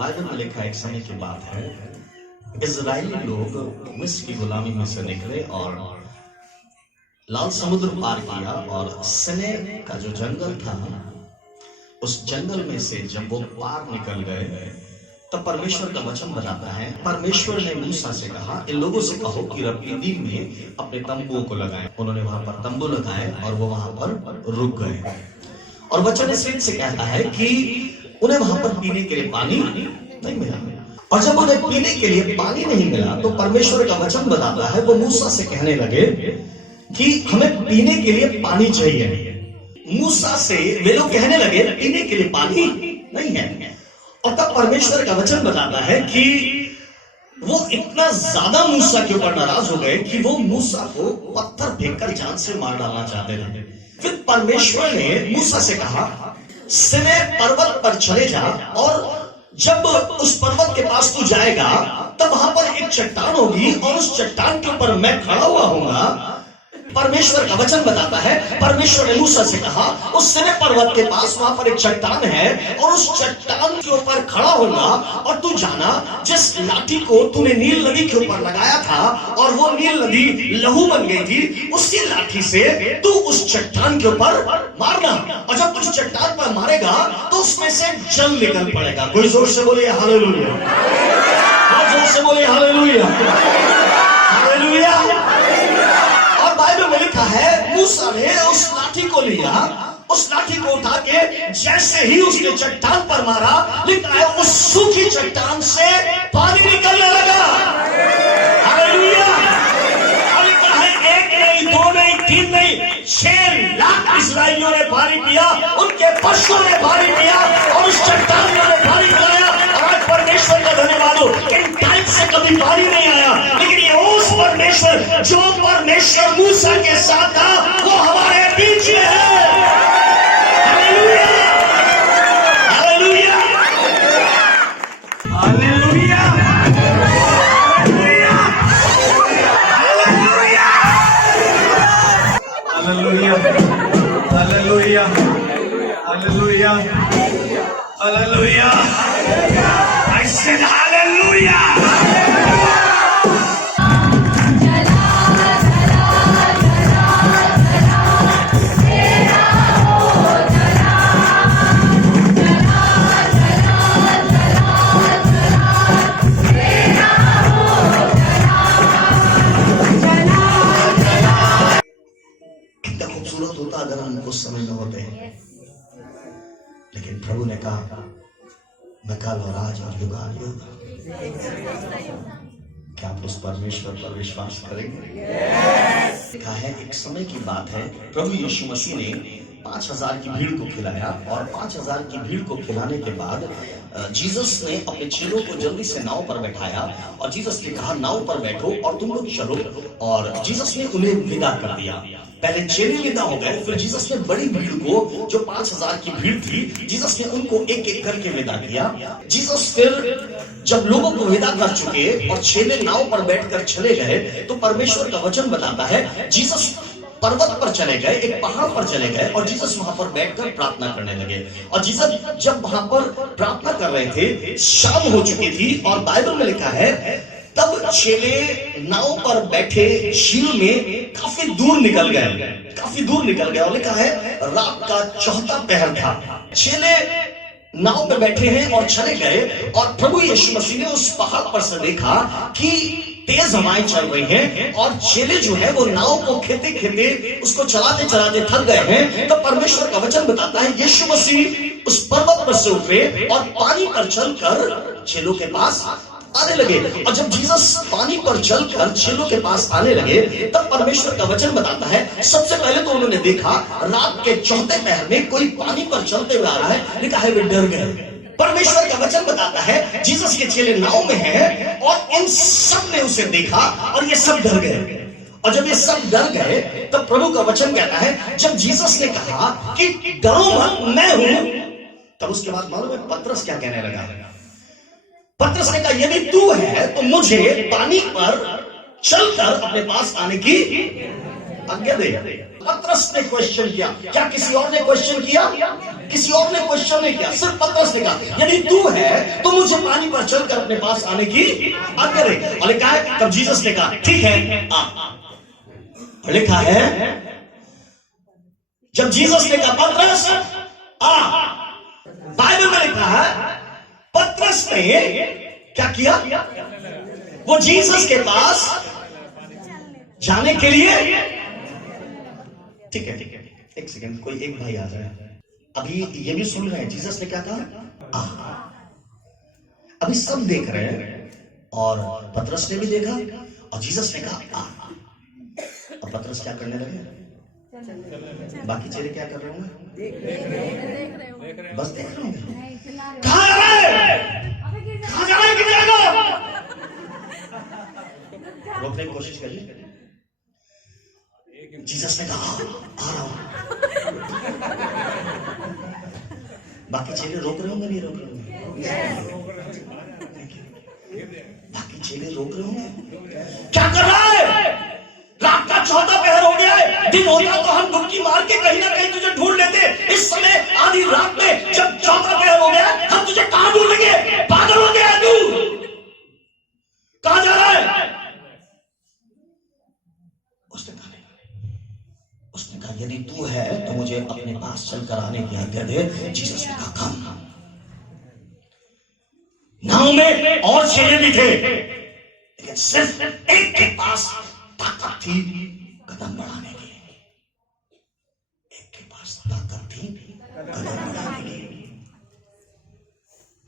Bible में लिखा एक समय की बात है, इजरायली लोग मिस्र की गुलामी में से निकले और लाल समुद्र पार किया और सिने का जो जंगल था, उस जंगल में से जब वो पार निकल गए तब परमेश्वर का वचन बताता है, परमेश्वर ने मूसा से कहा, इन लोगों से कहो कि रपीदीम में अपने तंबुओं को लगाएं। उन्होंने वहां पर तंबू लगाए और वो वहां पर रुक गए। और वचन इस रीत से कहता है कि उन्हें वहां पर पीने के लिए पानी नहीं मिला। और जब उन्हें पीने के लिए पानी नहीं मिला तो परमेश्वर का वचन बताता है, वो मूसा से कहने लगे कि हमें पीने के लिए पानी चाहिए। मूसा से वे लोग कहने लगे पीने के लिए पानी नहीं है। और तब परमेश्वर का वचन बताता है कि वो इतना ज्यादा मूसा के ऊपर नाराज हो गए कि वो मूसा को पत्थर फेंककर जान से मार डालना चाहते थे। फिर परमेश्वर ने मूसा से कहा, सिने पर्वत पर चले जा और जब उस पर्वत के पास तू जाएगा तब वहां पर एक चट्टान होगी और उस चट्टान के ऊपर मैं खड़ा हुआ हूंगा। परमेश्वर का वचन बताता है, परमेश्वर ने मूसा से कहा, उस सिने पर्वत के पास वहां पर एक चट्टान है और उस चट्टान के ऊपर खड़ा होगा और तू जाना, जिस लाठी को तूने नील नदी के ऊपर लगाया था और वो नील नदी लहू बन गई थी, उसी लाठी से तू उस चट्टान के ऊपर मारना। और जब तू उस चट्टान पर मारेगा तो उसमें से जल निकल पड़ेगा। कोई जोर से बोले हालेलुया, बहुत जोर से बोले हालेलुया, हालेलुया। बाइबल में लिखा है, मूसा ने उस लाठी को लिया, उस लाठी को उठा के जैसे ही उसने चट्टान पर मारा, लिखा है उस सूखी चट्टान से पानी निकलने लगा। हालेलुया। और लिखा है एक नहीं, दो नहीं, तीन नहीं, 6 लाख इस्राएलियों ने पानी पिया, उनके पशुओं ने पानी पिया और उस चट्टान ने पानी पिलाया। आज परमेश्वर का धन्यवाद हो, इन टाइम से कभी पानी नहीं आया, लेकिन ये उस परमेश्वर जो परमेश्वर मूसा के साथ था वो हमारे बीच में है। Hallelujah, hallelujah, hallelujah, hallelujah, hallelujah, hallelujah, hallelujah. I said hallelujah. कितना खूबसूरत होता अगर हम उस समय में होते हैं, लेकिन प्रभु ने कहा, मैं कल और आज और युगान युग। क्या आप उस परमेश्वर पर विश्वास करेंगे? लिखा है एक समय की बात है, प्रभु यीशु मसीह ने 5000 की भीड़ को खिलाया और 5000 की भीड़ को खिलाने के बाद जीसस ने अपने चेलों को जल्दी से नाव पर बैठाया और जीसस ने कहा, नाव पर बैठो और तुम लोग चलो। और जीसस ने उन्हें विदा कर दिया। पहले चेले विदा हो गए, फिर जीसस ने बड़ी भीड़ को, जो 5000 की भीड़ थी, जीसस ने उनको एक एक करके विदा किया। जीसस फिर जब लोगों को विदा कर चुके और चेले नाव पर बैठकर चले गए तो परमेश्वर का वचन बताता है, जीसस पर्वत पर चले गए, एक पहाड़ पर चले गए और जीसस वहां पर बैठकर प्रार्थना करने लगे। और जीसस जब वहां पर प्रार्थना कर रहे थे, शाम हो चुकी थी और बाइबल में लिखा है, तब चेले नाव पर बैठे झील में काफी दूर निकल गए, काफी दूर निकल गए। और लिखा है रात का 4था पहर था। चेले नाव पे बैठे हैं और चले गए और प्रभु यीशु मसीह ने उस पहाड़ पर से देखा कि तेज हवाएं चल रही हैं और चेले जो है वो नाव को खेते खेते उसको चलाते चलाते थक गए हैं। तो परमेश्वर का वचन बताता है, यीशु मसीह उस पर्वत पर से उतरे और पानी पर चलकर चेलों के पास आने लगे। और जब जीसस पानी पर चलकर चेलों के पास आने लगे तब परमेश्वर का वचन बताता है, सबसे पहले तो उन्होंने देखा रात के 4थे पहर में कोई पानी पर चलते हुए आ रहा है। लिखा है वे डर गए। परमेश्वर का वचन बताता है, जीसस के चेले नाव में हैं और इन सब ने उसे देखा और ये सब डर गए। और जब ये सब डर गए तब प्रभु का वचन कहता है, जब जीसस ने कहा कि डरो मत, मैं हूं, तब उसके बाद मालूम है पतरस क्या कहने लगा? पतरस ने कहा, यदि तू है तो मुझे पानी पर चलकर अपने पास आने की आज्ञा दे। पतरस ने क्वेश्चन किया। क्या किसी और ने क्वेश्चन किया? किसी और ने क्वेश्चन नहीं किया, सिर्फ पतरस ने कहा यदि तू है तो मुझे पानी पर चलकर अपने पास आने की आज्ञा दे। और लिखा है तब जीसस ने कहा ठीक है आ। और लिखा है जब जीसस ने कहा पतरस आ, बाइबल में लिखा है पतरस ने क्या किया? वो जीसस के पास जाने के लिए, ठीक है एक सेकंड, कोई एक भाई आ रहा है अभी, ये भी सुन रहे हैं जीसस ने क्या कहा? आ। अभी सब देख रहे हैं और पतरस ने भी देखा और जीसस ने कहा आ। और पतरस क्या करने लगे? बाकी चेहरे क्या कर रहे होंगे? बस देख रहे होंगे। कहां जा रहे हैं? कहां जा रहे हैं? किधर जाएगा? रोकने की कोशिश करिए। जीसस ने कहा आ रहा हूं। बाकी चेहरे रोक रहे होंगे, नहीं रोक रहे होंगे? बाकी चेहरे रोक रहे होंगे। क्या कर रहा है? रात का चौथा पहर हो गया है, दिन होता तो हम डुबकी मार के कहीं ना कहीं तुझे ढूंढ लेते। इस समय आधी रात में जब चौथा पहर हो गया हम तुझे कहां ढूंढेंगे? पागल हो गया तू, कहां जा रहा है? उसने कहा यदि तू है तो मुझे अपने पास चलकर आने की आज्ञा दे। जीसस ने कहा कम। नाव में और चेले भी थे लेकिन सिर्फ एक के पास ताकत थी कदम बढ़ाने की। एक के पास ताकत थी कदम बढ़ाने की।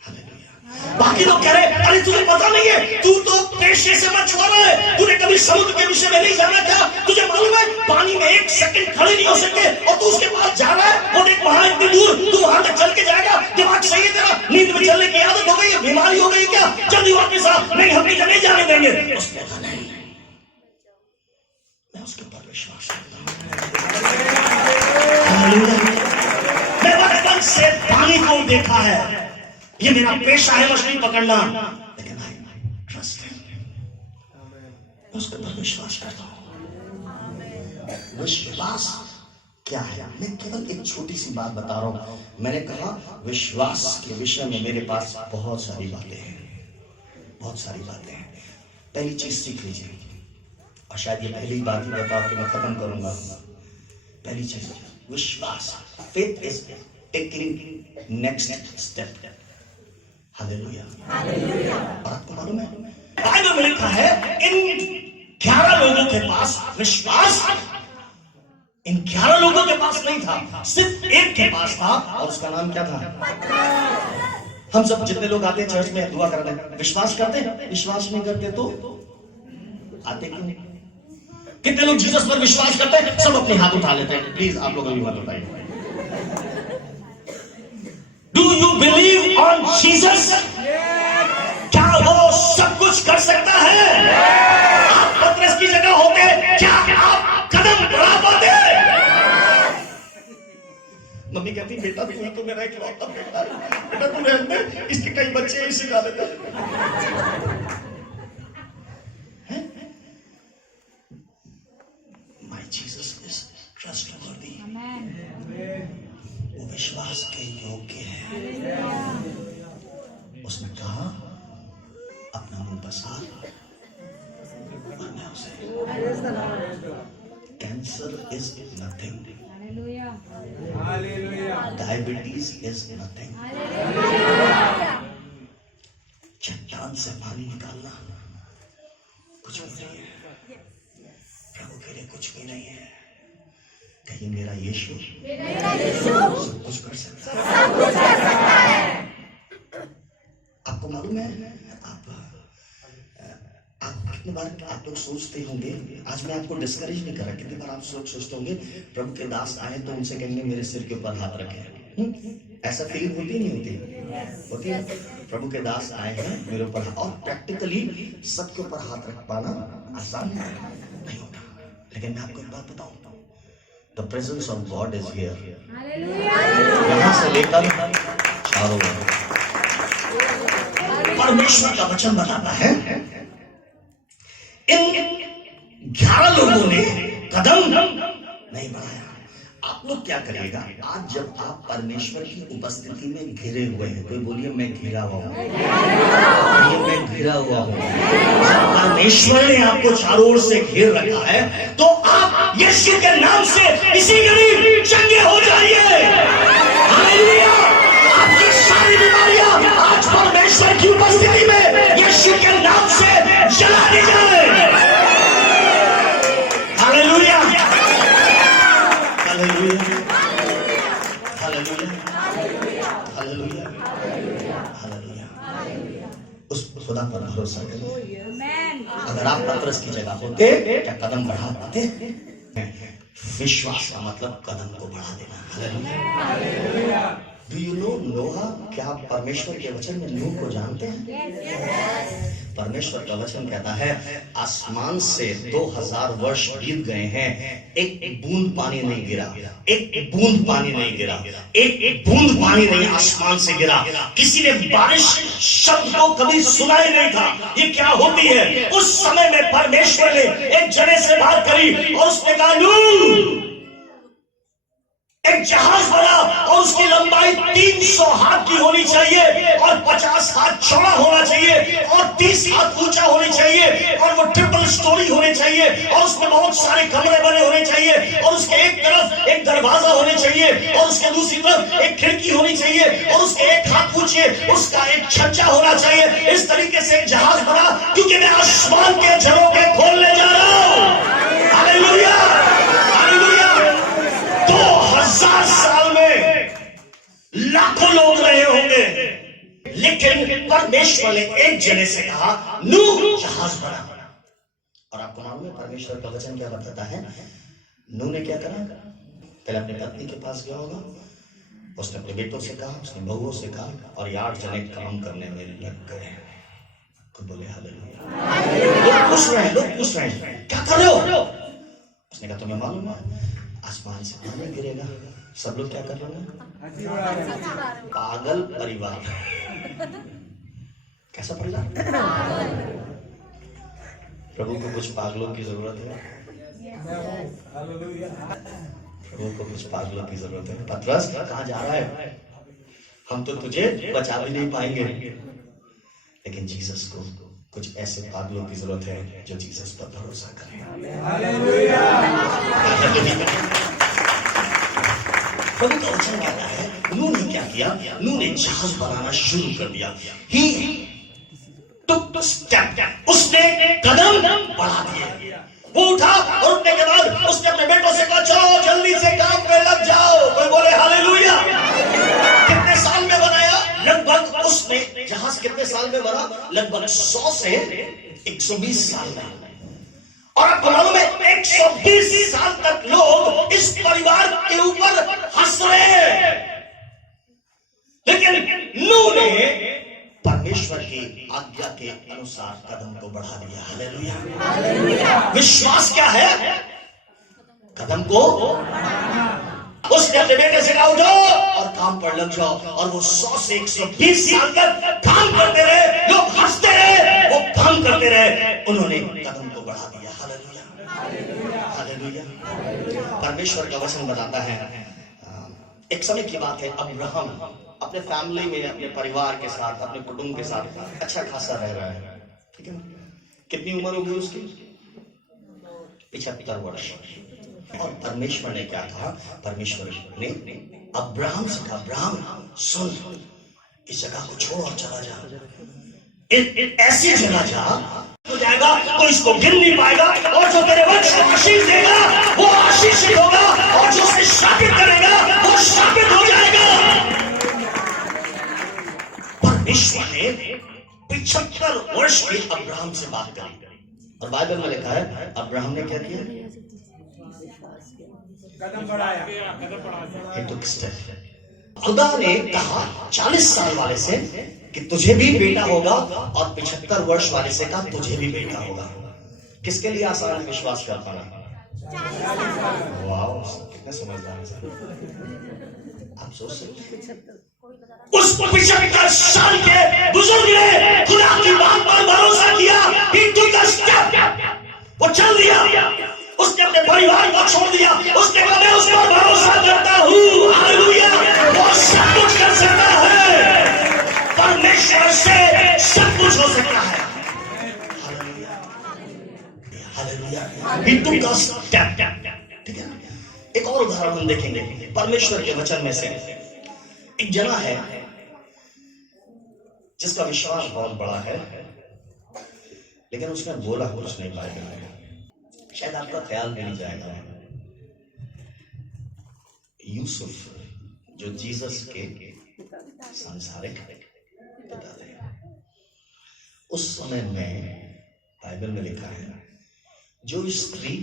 हालेलुया। बाकी लोग कह रहे अरे तुझे पता नहीं है, तू तो पेशे से मछुआरा है, तूने कभी समुद्र के विषय में नहीं जाना क्या? तुझे मालूम है पानी में एक सेकंड खड़े नहीं हो सकते और तू उसके पास जा रहा है। और देख वहां इतनी दूर, तू वहां तक चल के जाएगा? दिमाग सही है तेरा? नींद में चलने की आदत हो गई है? बीमारी हो गई क्या? जल्दी वापस आ। नहीं हम नहीं जाने देंगे। उसने कहा नहीं, मैं उसके ऊपर विश्वास करता हूं। मैं बचपन से पानी को देखा है, ये मेरा पेशा है मछली पकड़ना, लेकिन आई ट्रस्ट हिम, मैं उसके ऊपर विश्वास करता हूं। विश्वास क्या है? मैं केवल एक छोटी सी बात बता रहा हूं। मैंने कहा विश्वास के विषय में मेरे पास बहुत सारी बातें हैं, बहुत सारी बातें हैं। पहली चीज सीख लीजिए, और शायद ये पहली बात ही बताओ कि मैं खत्म करूंगा। पहली चीज विश्वास, faith is taking next step. Hallelujah. और आपको मालूम है बाइबल में लिखा है इन 11 लोगों के पास विश्वास, इन 11 लोगों के पास नहीं था, सिर्फ एक के पास था और उसका नाम क्या था? हम सब जितने लोग आते हैं चर्च में दुआ करते हैं, विश्वास करते हैं? विश्वास नहीं करते तो आते क्यों? कितने लोग जीसस पर विश्वास करते हैं? सब अपने हाथ उठा लेते हैं। प्लीज आप लोग अभी मत बताइए। Do you believe on Jesus? क्या वो सब कुछ कर सकता है? आप पतरस की जगह होते, क्या आप कदम बढ़ा पाते? मम्मी कहती बेटा तू तो मेरा इकलौता बेटा है, बेटा तू रहने दे, इसके कई बच्चे इसी सिखा देते। Jesus is trustworthy. वो विश्वास के योग्य है। उसने कहा अपना मुंह पसार और मैं उसे, cancer is nothing, diabetes is nothing, चट्टान से पानी निकालना कुछ भी नहीं है, प्रभु के लिए कुछ भी नहीं है। कहीं मेरा यीशु सब कुछ कर सकता है। आपको मालूम है आप कितनी बार आप लोग सोचते होंगे, आज मैं आपको डिस्करेज नहीं कर रहा, कितनी बार आप लोग सोचते होंगे प्रभु के दास आए तो उनसे कहेंगे मेरे सिर के ऊपर हाथ रखें। ऐसा फीलिंग होती नहीं होती? होती है। प्रभु के दास आए हैं मेरे ऊपर, और प्रैक्टिकली सबके ऊपर हाथ रख पाना आसान नहीं होता। लेकिन मैं आपको एक बात बताऊं, the presence of God is here. यहां से लेकर चारों ओर परमेश्वर का वचन बताता है इन 11 लोगों ने कदम नहीं नहीं बढ़ाया। आप लोग क्या करिएगा, आज जब आप परमेश्वर की उपस्थिति में घिरे हुए हैं, कोई बोलिए मैं घिरा हुआ हूँ, मैं घिरा हुआ हूँ। परमेश्वर ने आपको चारों ओर से घेर रखा है, तो आप यीशु के नाम से इसी घड़ी चंगे हो जाइए। हालेलुया। आपकी सारी बीमारियां आज परमेश्वर की उपस्थिति में यीशु के नाम से जला दी जाए। Hallelujah, hallelujah, hallelujah, hallelujah, hallelujah. उस खुदा पर भरोसा करिए। अगर आप पतरस की जगह होते क्या कदम बढ़ा पाते? विश्वास का मतलब कदम को बढ़ा देना। हालेलुया। Do you know नोहा? क्या आप परमेश्वर के वचन में नूह को जानते हैं? परमेश्वर का वचन कहता है आसमान से 2000 वर्ष बीत गए हैं, एक बूंद पानी नहीं गिरा, एक बूंद पानी नहीं गिरा, एक बूंद पानी नहीं आसमान से गिरा। किसी ने बारिश शब्द को कभी सुना ही नहीं था। ये क्या होती है? उस समय में परमेश्वर ने एक जने से बात करी और उसने कहा नूह, एक जहाज बना और उसकी लंबाई 300 हाथ की होनी चाहिए और 50 हाथ चौड़ा होना चाहिए और 30 हाथ ऊंचा होनी चाहिए और वो ट्रिपल स्टोरी होनी चाहिए और उसमें बहुत सारे कमरे बने होने चाहिए और उसके एक तरफ एक दरवाजा होने चाहिए और उसके दूसरी तरफ एक खिड़की होनी चाहिए और उसके एक हाथ ऊंचे उसका एक छज्जा होना चाहिए। इस तरीके से एक जहाज बना, क्योंकि मैं आसमान के झरोखे खोलने जा रहा हूं। Hallelujah, hallelujah. 2000 साल में लाखों लोग रहे होंगे, लेकिन परमेश्वर ने एक जने से कहा नूह जहाज बना। और आपको मालूम है परमेश्वर का वचन क्या बताता है? नूह ने क्या करा? पहले अपनी पत्नी के पास गया होगा, उसने अपने बेटों से कहा, उसने बहुओं से कहा और 8 जने काम करने में लग गए। खुद बोले हालेलुया। लोग पूछ रहे हैं क्या कर रहे हो? उसने कहा तुम्हें मालूम है आसमान से पानी गिरेगा। सब लोग क्या कर रहे हैं? पागल परिवार। कैसा परिवार? प्रभु को कुछ पागलों की जरूरत है। प्रभु को कुछ पागलों की जरूरत है। पतरस कहाँ जा रहा है? हम तो तुझे बचा भी नहीं पाएंगे, लेकिन जीसस को कुछ ऐसे पागलों की जरूरत है जो जीसस पर भरोसा करें। हालेलुया। प्रभु का वचन कहता है नूह ने क्या किया? नूह ने जहाज बनाना शुरू कर दिया। ही took the step, उसने कदम बढ़ा दिए। वो उठा और उठने के बाद उसने अपने बेटों से कहा चलो जल्दी से काम पे लग जाओ। कोई बोले हालेलुया। कितने साल में बनाया? लगभग उसने जहाज कितने साल में बना? लगभग 100 से 120 साल में। और आपको मालूम है 120 साल तक लोग इस परिवार के ऊपर हंस रहे हैं, लेकिन नूह ने परमेश्वर की आज्ञा के अनुसार कदम को बढ़ा दिया। हालेलुया। विश्वास क्या है? कदम को। उसने अपने बेटे से कहा उठो और काम पर लग जाओ, और वो 100 से 120 साल तक काम करते रहे। लोग हंसते रहे, वो काम करते रहे, उन्होंने कदम को बढ़ा दिया। Hallelujah, hallelujah. परमेश्वर का वचन बताता है एक समय की बात है, अब्राहम अपने फैमिली में अपने परिवार के साथ अपने कुटुंब के साथ अच्छा खासा रह रहा है, ठीक है। कितनी उम्र होगी उसकी? 75 वर्ष। और परमेश्वर ने क्या कहा? परमेश्वर ने अब्राहम से कहा अब्राहम सुन, इस जगह को छोड़ और चला जा, ऐसी जगह जा हो जाएगा तो इसको गिन नहीं पाएगा, और जो तेरे वंश को आशीष देगा वो आशीषित होगा, और जो उसे शापित करेगा वो शापित हो जाएगा। परमेश्वर ने 75 वर्ष की अब्राहम से बात करी, और बाइबल में लिखा है अब्राहम ने क्या किया? कदम बढ़ाया। खुदा ने कहा 40 साल वाले से कि तुझे भी बेटा होगा, और 75 वर्ष वाले से कहा तुझे भी बेटा होगा। किसके लिए आसान है विश्वास कर पाना? वाह, कितने समझदार हैं आप। सोच सकते उस 75 साल के बुजुर्ग ने खुदा की बात पर भरोसा किया, वो चल दिया। उसने अपने परिवार को छोड़ दिया, उसने कहा मैं उस पर भरोसा करता हूँ, हालेलुया, वो सब कुछ कर सकता है, परमेश्वर से सब कुछ हो सकता है, hallelujah, hallelujah. He took a step, ठीक है। एक और उदाहरण हम देखेंगे परमेश्वर के वचन में से। एक जना है जिसका विश्वास बहुत बड़ा है, लेकिन उसने बोला कुछ नहीं पाया। शायद आपका ख्याल नहीं जाएगा, यूसुफ जो जीसस के सांसारिक पिता थे, उस समय में बाइबल में लिखा है जो स्त्री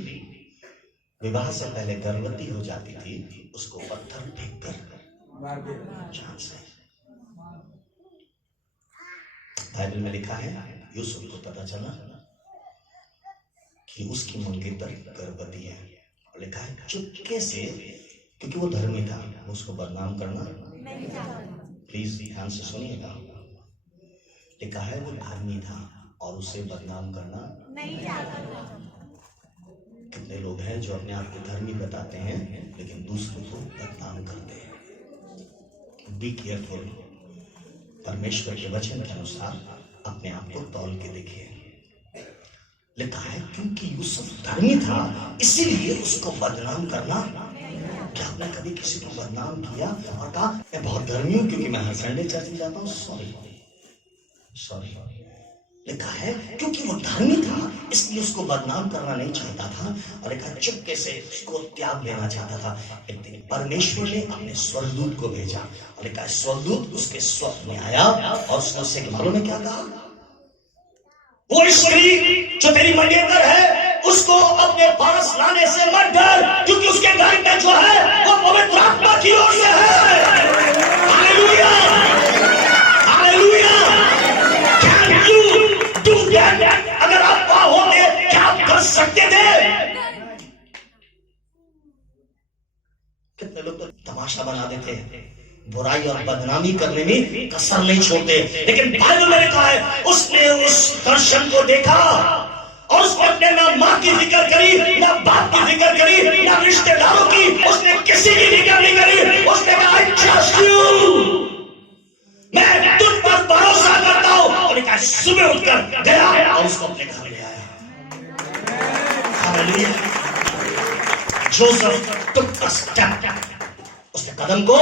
विवाह से पहले गर्भवती हो जाती थी उसको पत्थर फेंक कर जान से। बाइबल में लिखा है यूसुफ को पता चला कि उसकी मंगेतर गर्भवती है, और लिखा है चुपके से, क्योंकि वो धर्मी था, उसको बदनाम करना नहीं चाहता। प्लीज ध्यान से सुनिएगा, लिखा है वो धर्मी था और उसे बदनाम करना नहीं चाहता। कितने लोग हैं जो अपने आप को धर्मी बताते हैं लेकिन दूसरों को बदनाम करते हैं। बी केयरफुल, परमेश्वर के वचन के अनुसार अपने आप को तौल के देखिए। लिखा है क्योंकि यूसुफ धर्मी था इसीलिए उसको बदनाम करना। क्या आपने कभी किसी को बदनाम किया और कहा मैं बहुत धर्मी हूं क्योंकि मैं हर संडे चर्च जाता हूं? सॉरी, लिखा है क्योंकि वो धर्मी था इसलिए उसको बदनाम करना नहीं चाहता था, और लिखा चुपके से उसको त्याग देना चाहता था। एक दिन परमेश्वर ने अपने स्वर्गदूत को भेजा, और लिखा स्वर्गदूत उसके स्वप्न में आया और उसने उससे मालूम है क्या कहा? वो स्त्री जो तेरी मंगेतर है उसको अपने पास लाने से मत डर, क्योंकि उसके घर में जो है वो पवित्र आत्मा की ओर से है। Hallelujah, hallelujah. अगर आप वहां होंगे क्या आप कर सकते थे? कितने लोग तो तमाशा बना देते हैं, बुराई और बदनामी करने में कसर नहीं छोड़ते, लेकिन बाइबल में लिखा है उसने उस दर्शन को देखा और उसने अपने ना माँ की फिक्र करी, ना बाप की फिक्र करी, ना रिश्तेदारों की, उसने किसी की फिक्र नहीं करी। उसने कहा I trust you, मैं तुझ पर भरोसा करता हूं, और एक सुबह उठकर गया और उसको अपने घर ले आया। Hallelujah. Joseph took a step, उसने कदम को,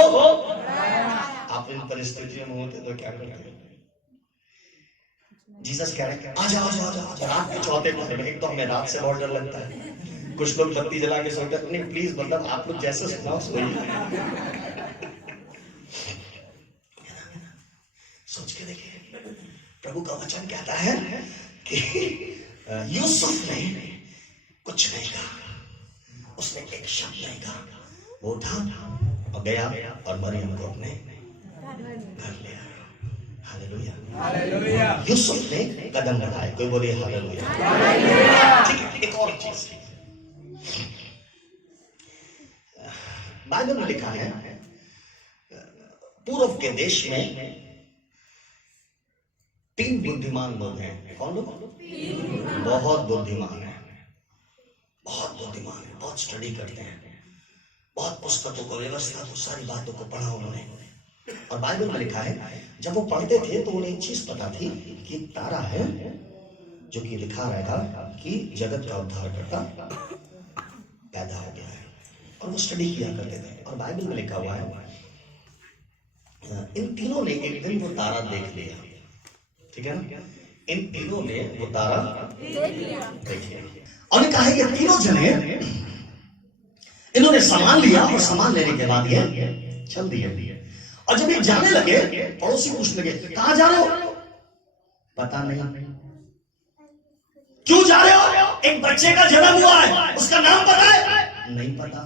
आप इन परिस्थितियों में होते तो क्या करते? जीसस कह रहे हैं आजा आजा आजा आजा। रात के चौथे पहर में, एक तो हमें रात से बहुत डर लगता है, कुछ लोग बत्ती जला के सोते हैं। नहीं प्लीज, मतलब आप लोग जैसे सुनाओ सोइए। सोच के देखिए, प्रभु का वचन कहता है कि यूसुफ ने कुछ नहीं कहा, उसने एक शब्द नहीं कहा, वो उठा और गया और मरियम को अपने घर ले आया। Hallelujah, hallelujah. यूसुफ ने कदम बढ़ाए, कोई बोले हालेलुया। ठीक है, एक और चीज बाइबल में लिखा है पूर्व के देश में 3 बुद्धिमान लोग हैं। कौन लोग? बहुत बुद्धिमान है, बहुत बुद्धिमान है, बहुत स्टडी करते हैं, बहुत पुस्तकों को, व्यवस्था को, सारी बातों को पढ़ा उन्होंने। और बाइबल में लिखा है जब वो पढ़ते थे तो उन्हें एक चीज पता थी कि एक तारा है जो कि लिखा रहेगा कि जगत का उद्धार करता पैदा हो गया है, और वो स्टडी किया करते थे। और बाइबल में लिखा हुआ है इन तीनों ने एक दिन वो तारा देख लिया, ठीक है ना? इन तीनों ने वो तारा देख लिया, और कहा है ये तीनों जने इन्होंने सामान लिया, और सामान लेने के बाद ये चल दिए। और जब ये जाने लगे, पड़ोसी पूछने लगे कहां जा रहे हो? पता नहीं। क्यों जा रहे हो? एक बच्चे का जन्म हुआ है, उसका नाम पता है? नहीं पता।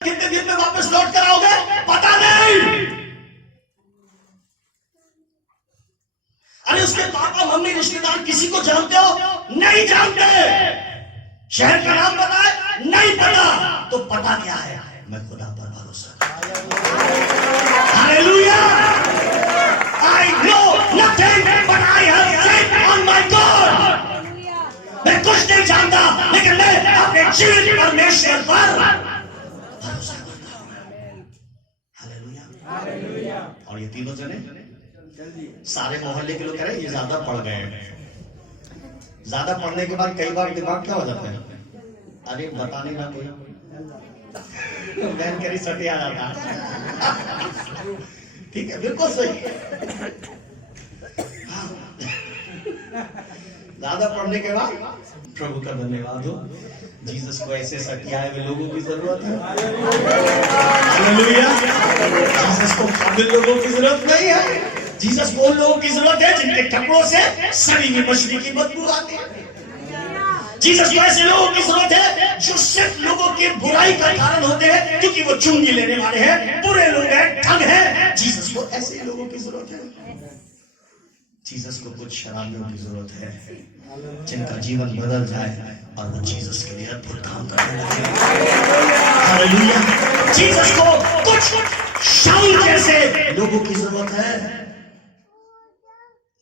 कितने दिन में वापस लौट कर आओगे? पता नहीं। अरे उसके पापा मम्मी रिश्तेदार किसी को जानते हो? नहीं जानते। शहर का नाम पता है? नहीं पता। तो पता क्या है? मैं खुदा पर भरोसा करता हूं। Hallelujah. I know nothing but I have faith on my God। मैं कुछ नहीं जानता, लेकिन मैं जीवित परमेश्वर पर भरोसा करता हूं। हालेलुया। और ये तीनों जने सारे मोहल्ले के लोग कह रहे हैं ये ज्यादा पढ़ गए हैं। ज्यादा पढ़ने के बाद कई बार दिमाग क्या हो जाता है, अरे बताने का कोई बहन करी सटे आ जाता। ठीक है, बिल्कुल सही। ज्यादा पढ़ने के बाद प्रभु का धन्यवाद हो, जीसस को ऐसे सटियाए हुए लोगों की जरूरत है। हालेलुया। जीसस को काबिल लोगों की जरूरत नहीं है। जीसस को उन लोगों की जरूरत है जिनके कपड़ों से सड़ी हुई मछली की बदबू आती है। जीसस को ऐसे लोगों की जरूरत है जो सिर्फ लोगों की बुराई का कारण होते हैं, क्योंकि वो चुंगी लेने वाले हैं, बुरे लोग हैं, ठग हैं। जीसस को ऐसे लोगों की जरूरत है। जीसस को कुछ शराबियों की जरूरत है जिनका जीवन बदल जाए और वो जीसस के लिए अद्भुत काम करने लगे। हालेलुया। जीसस को कुछ शाऊल जैसे लोगों की जरूरत है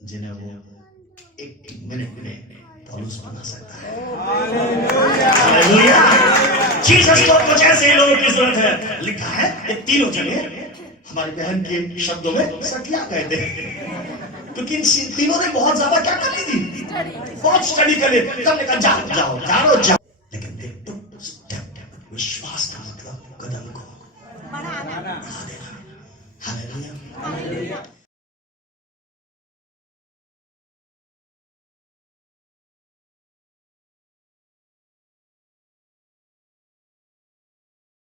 जिन्हें वो एक मिनट में पौलुस बना सकता है। हालेलुया। जीसस को कुछ ऐसे लोगों की जरूरत है। लिखा है ये तीनों जने हमारी बहन के शब्दों में सटिया गए थे, क्योंकि इन तीनों ने बहुत ज्यादा क्या कर ली थी, बहुत स्टडी कर ली। तब ने कहा जाओ जाओ जाओ जाओ, लेकिन विश्वास का मतलब कदम को बढ़ाना।